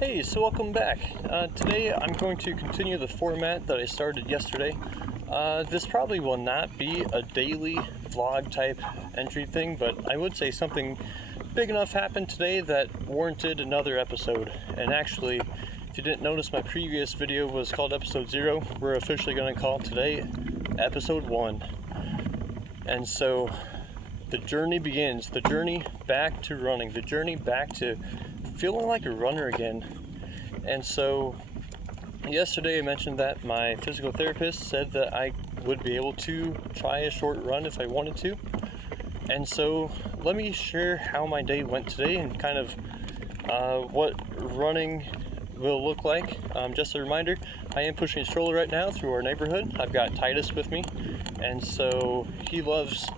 Hey, so welcome back. Today I'm going to continue the format that I started yesterday. This probably will not be a daily vlog type entry thing, but I would say something big enough happened today that warranted another episode. And actually, if you didn't notice, my previous video was called episode 0. We're officially going to call today episode 1. And so the journey begins, the journey back to running, the journey back to feeling like a runner again. And so yesterday I mentioned that my physical therapist said that I would be able to try a short run if I wanted to. And so let me share how my day went today and kind of what running will look like. Just a reminder, I am pushing a stroller right now through our neighborhood. I've got Titus with me, and so he loves,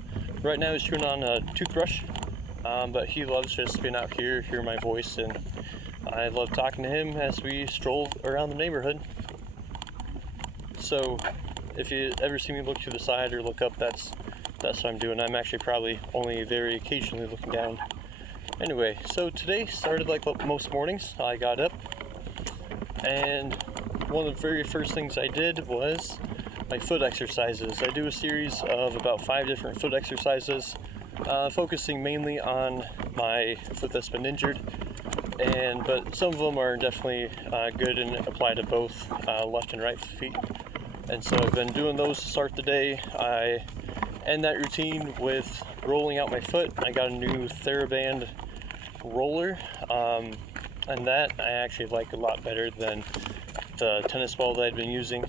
right now he's chewing on a toothbrush, but he loves just being out here, hear my voice, and I love talking to him as we stroll around the neighborhood. So if you ever see me look to the side or look up, that's what I'm doing. I'm actually probably only very occasionally looking down. Anyway, so today started like most mornings. I got up, and one of the very first things I did was my foot exercises. I do a series of about 5 different foot exercises, focusing mainly on my foot that's been injured, but some of them are definitely good and apply to both left and right feet. And so I've been doing those to start the day. I end that routine with rolling out my foot. I got a new TheraBand roller, and that I actually like a lot better than the tennis ball that I'd been using.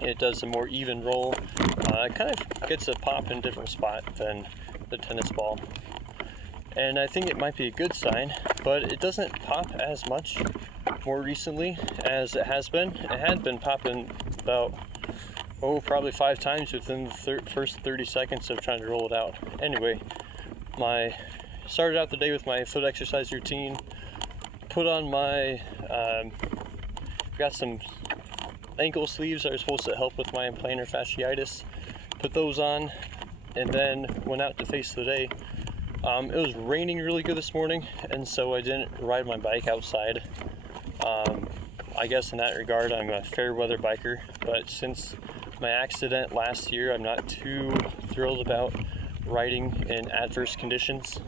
It does a more even roll. It kind of gets a pop in a different spot than the tennis ball. And I think it might be a good sign, but it doesn't pop as much more recently as it has been. It had been popping about, probably 5 times within the first 30 seconds of trying to roll it out. Anyway, started out the day with my foot exercise routine, put on my, got some ankle sleeves that are supposed to help with my plantar fasciitis, put those on, and then went out to face the day. It was raining really good this morning, and so I didn't ride my bike outside. I guess in that regard I'm a fair weather biker, but since my accident last year, I'm not too thrilled about riding in adverse conditions.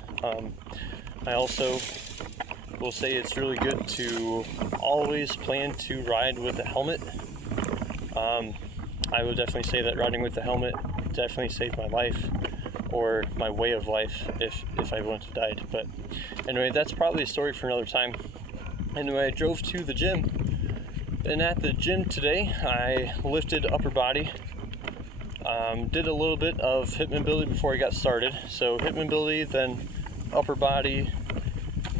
I also will say it's really good to always plan to ride with a helmet. I would definitely say that riding with the helmet definitely saved my life, or my way of life if I wouldn't have died. But anyway, that's probably a story for another time. Anyway, I drove to the gym, and at the gym today I lifted upper body, did a little bit of hip mobility before I got started. So hip mobility, then upper body,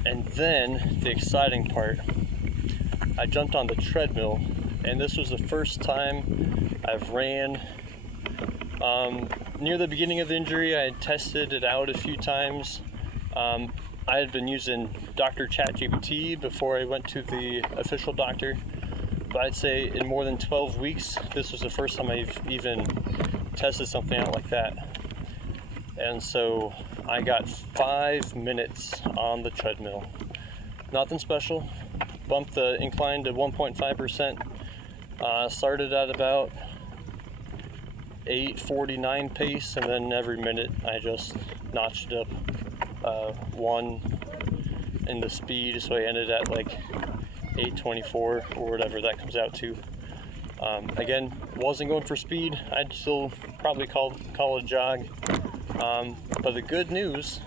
and then the exciting part, I jumped on the treadmill, and this was the first time I've ran. Near the beginning of the injury, I had tested it out a few times. I had been using Dr. ChatGPT before I went to the official doctor, but I'd say in more than 12 weeks, this was the first time I've even tested something out like that. And so I got 5 minutes on the treadmill. Nothing special. Bumped the incline to 1.5%. Started at about 8:49 pace, and then every minute I just notched up 1 in the speed, so I ended at like 8:24 or whatever that comes out to. Again, wasn't going for speed. I'd still probably call it a jog. But the good news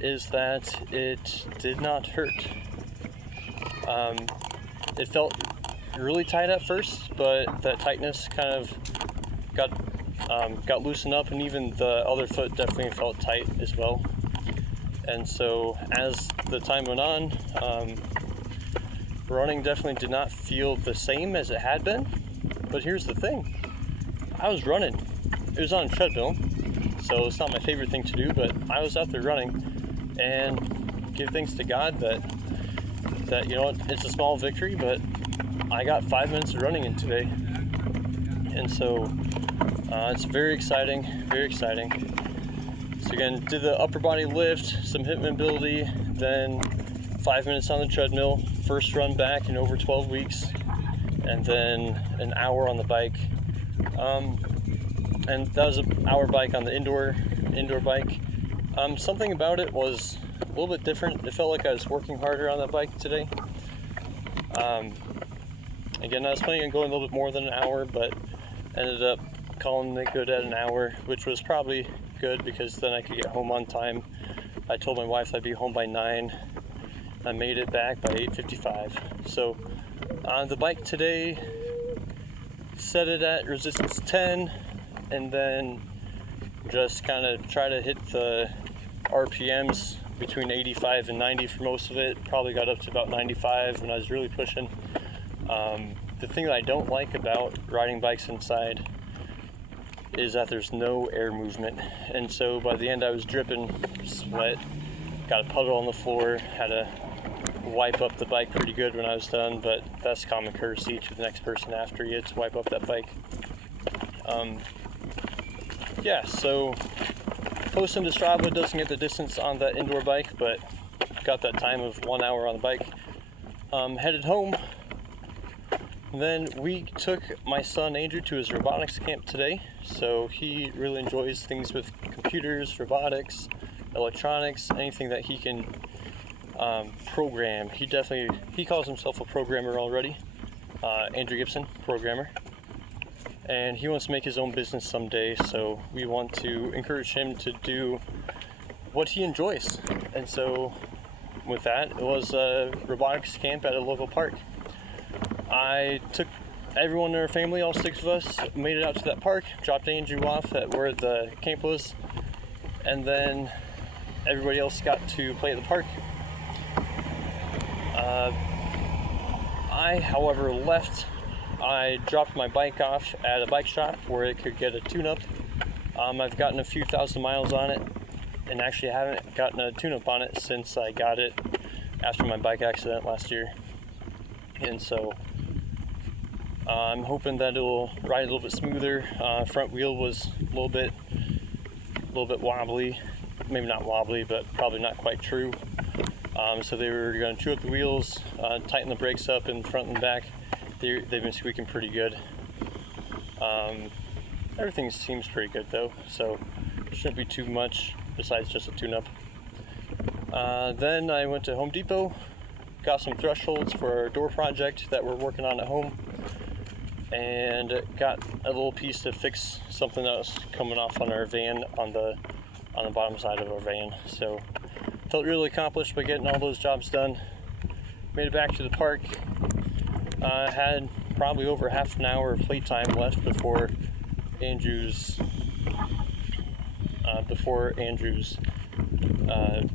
is that it did not hurt. It felt really tight at first, but that tightness kind of got loosened up, and even the other foot definitely felt tight as well. And so as the time went on, running definitely did not feel the same as it had been. But here's the thing, I was running. It was on a treadmill, so it's not my favorite thing to do, but I was out there running, and give thanks to God that you know what, it's a small victory, but I got 5 minutes of running in today. And so it's very exciting, very exciting. So again, did the upper body lift, some hip mobility, then 5 minutes on the treadmill, first run back in over 12 weeks, and then an hour on the bike. And that was an hour bike on the indoor bike. Something about it was a little bit different. It felt like I was working harder on that bike today. Again, I was planning on going a little bit more than an hour, but ended up calling it good at an hour, which was probably good because then I could get home on time. I told my wife I'd be home by 9. I made it back by 8:55. So on the bike today, set it at resistance 10, and then just kind of try to hit the RPMs between 85 and 90 for most of it. Probably got up to about 95 when I was really pushing. The thing that I don't like about riding bikes inside is that there's no air movement, and so by the end I was dripping sweat, got a puddle on the floor, had to wipe up the bike pretty good when I was done, but that's common courtesy to the next person after you to wipe up that bike. So posting to Strava doesn't get the distance on that indoor bike, but got that time of 1 hour on the bike. Headed home. Then we took my son Andrew to his robotics camp today, so he really enjoys things with computers, robotics, electronics, anything that he can program. He calls himself a programmer already. Andrew Gibson, programmer. And he wants to make his own business someday, so we want to encourage him to do what he enjoys. And so with that, it was a robotics camp at a local park. I took everyone in our family, all 6 of us, made it out to that park, dropped Andrew off at where the camp was, and then everybody else got to play at the park. I, however, left. I dropped my bike off at a bike shop where it could get a tune-up. I've gotten a few thousand miles on it, and actually haven't gotten a tune-up on it since I got it after my bike accident last year. And so I'm hoping that it'll ride a little bit smoother. Front wheel was a little bit wobbly, maybe not wobbly, but probably not quite true. So they were going to chew up the wheels, tighten the brakes up in front and back. They've been squeaking pretty good. Everything seems pretty good though, so shouldn't be too much besides just a tune-up. Then I went to Home Depot, got some thresholds for our door project that we're working on at home, and got a little piece to fix something that was coming off on our van on the bottom side of our van. So felt really accomplished by getting all those jobs done. Made it back to the park. Had probably over half an hour of playtime left before Andrew's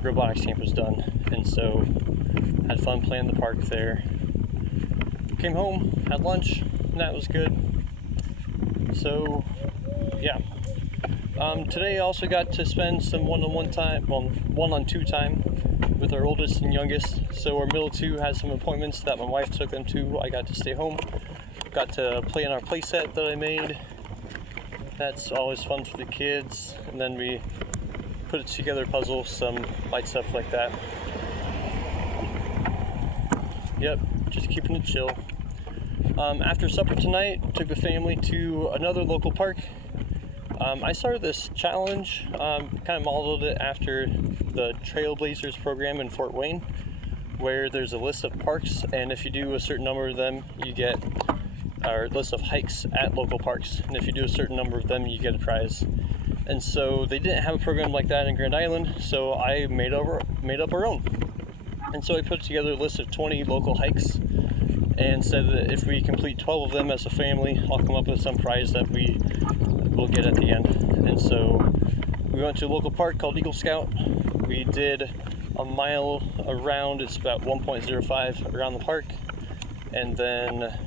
robotics camp was done, and so had fun playing the park there. Came home, had lunch, and that was good. So yeah, today I also got to spend some one-on-two time with our oldest and youngest. So our middle 2 had some appointments that my wife took them to. I got to stay home, got to play in our play set that I made. That's always fun for the kids. And then we put it together, puzzle, some light stuff like that. Yep, just keeping it chill. After supper tonight, took the family to another local park. I started this challenge, kind of modeled it after the Trailblazers program in Fort Wayne, where there's a list of parks, and if you do a certain number of them, you get a list of hikes at local parks, and if you do a certain number of them, you get a prize. And so they didn't have a program like that in Grand Island, so I made up our own. And so I put together a list of 20 local hikes and said that if we complete 12 of them as a family, I'll come up with some prize that we will get at the end. And so we went to a local park called Eagle Scout. We did a mile around, it's about 1.05 around the park, and then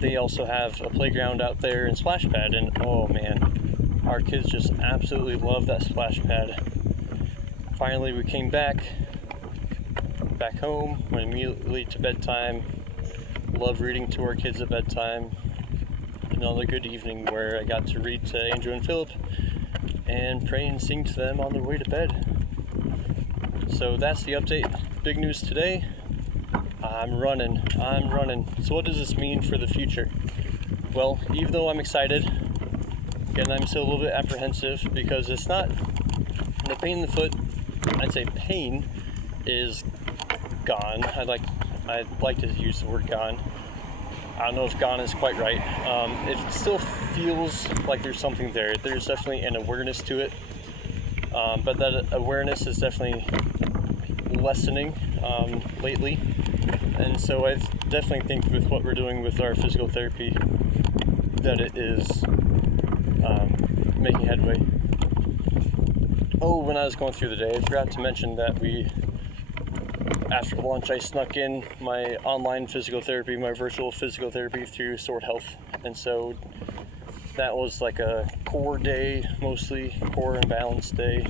they also have a playground out there and splash pad, and oh man, our kids just absolutely love that splash pad. Finally we came back home, went immediately to bedtime. Love reading to our kids at bedtime. Another good evening where I got to read to Andrew and Philip and pray and sing to them on their way to bed. So that's the update. Big news today. I'm running. So what does this mean for the future? Well, even though I'm excited, again, I'm still a little bit apprehensive because it's not the pain in the foot. I'd say pain is gone. I'd like to use the word gone. I don't know if gone is quite right. It still feels like there's something there. There's definitely an awareness to it, but that awareness is definitely lessening lately. And so I definitely think with what we're doing with our physical therapy that it is making headway. Oh, when I was going through the day, I forgot to mention that after lunch, I snuck in my online physical therapy, my virtual physical therapy through Sword Health. And so that was like a core day, mostly core and balance day.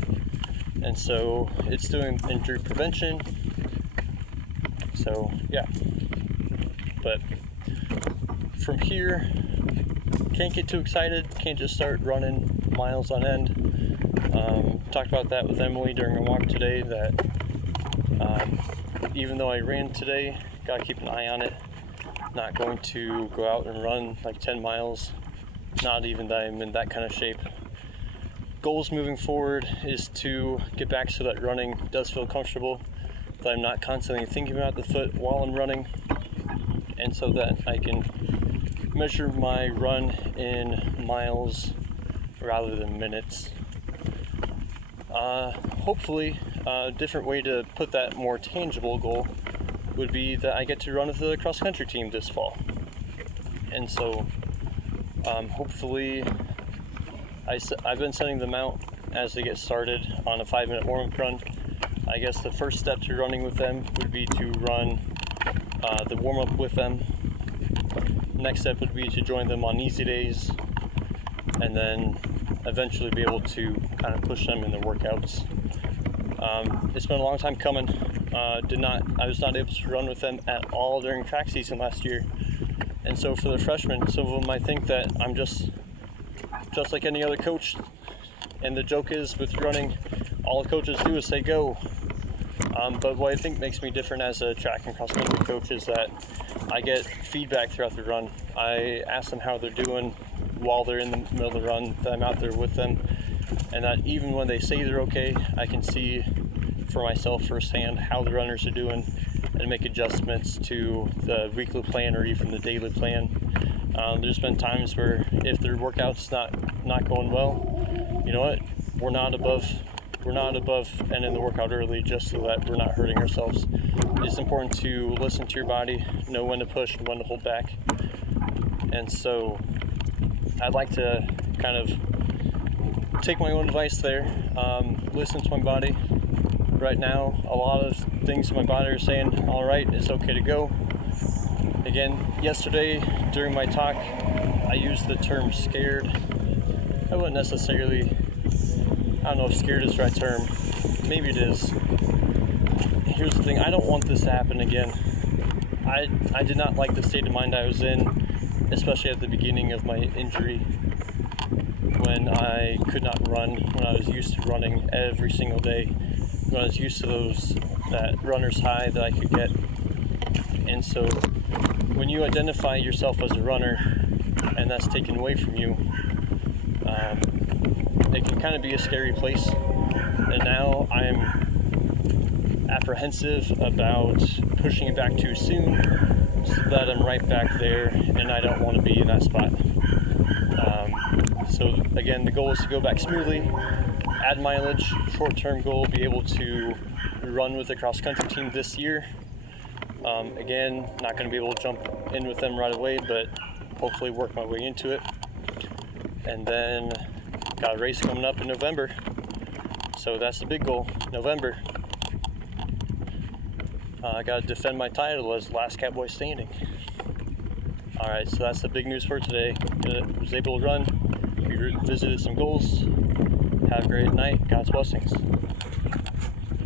And so it's doing injury prevention. So yeah, but from here, can't get too excited, can't just start running miles on end. Talked about that with Emily during a walk today, that even though I ran today, gotta keep an eye on it. Not going to go out and run like 10 miles, not even that I'm in that kind of shape. Goals moving forward is to get back so that running does feel comfortable, that I'm not constantly thinking about the foot while I'm running, and so that I can measure my run in miles rather than minutes. Hopefully, a different way to put that more tangible goal would be that I get to run with the cross-country team this fall. And so, hopefully, I've been sending them out as they get started on a 5-minute warm-up run. I guess the first step to running with them would be to run the warm-up with them. Next step would be to join them on easy days, and then eventually be able to kind of push them in the workouts. It's been a long time coming. I was not able to run with them at all during track season last year, and so for the freshmen, some of them might think that I'm just like any other coach, and the joke is with running, all the coaches do is say go. But what I think makes me different as a track and cross country coach is that I get feedback throughout the run. I ask them how they're doing while they're in the middle of the run, that I'm out there with them, and that even when they say they're okay, I can see for myself firsthand how the runners are doing and make adjustments to the weekly plan or even the daily plan. There's been times where if their workout's not going well, you know what, we're not above ending the workout early just so that we're not hurting ourselves. It's important to listen to your body, know when to push and when to hold back. And so I'd like to kind of take my own advice there, listen to my body. Right now, a lot of things in my body are saying, all right, it's okay to go. Again, yesterday during my talk, I used the term scared. I wouldn't necessarily, I don't know if scared is the right term. Maybe it is. Here's the thing, I don't want this to happen again. I did not like the state of mind I was in, especially at the beginning of my injury, when I could not run, when I was used to running every single day, when I was used to that runner's high that I could get. And so when you identify yourself as a runner and that's taken away from you, it can kind of be a scary place. And now I'm apprehensive about pushing it back too soon, so that I'm right back there and I don't want to be in that spot. So again, the goal is to go back smoothly, add mileage, short-term goal, be able to run with the cross-country team this year. Again, not going to be able to jump in with them right away, but hopefully work my way into it. And then got a race coming up in November. So that's the big goal, November. I got to defend my title as last Cowboy standing. Alright, so that's the big news for today. I was able to run, we visited some goals. Have a great night. God's blessings.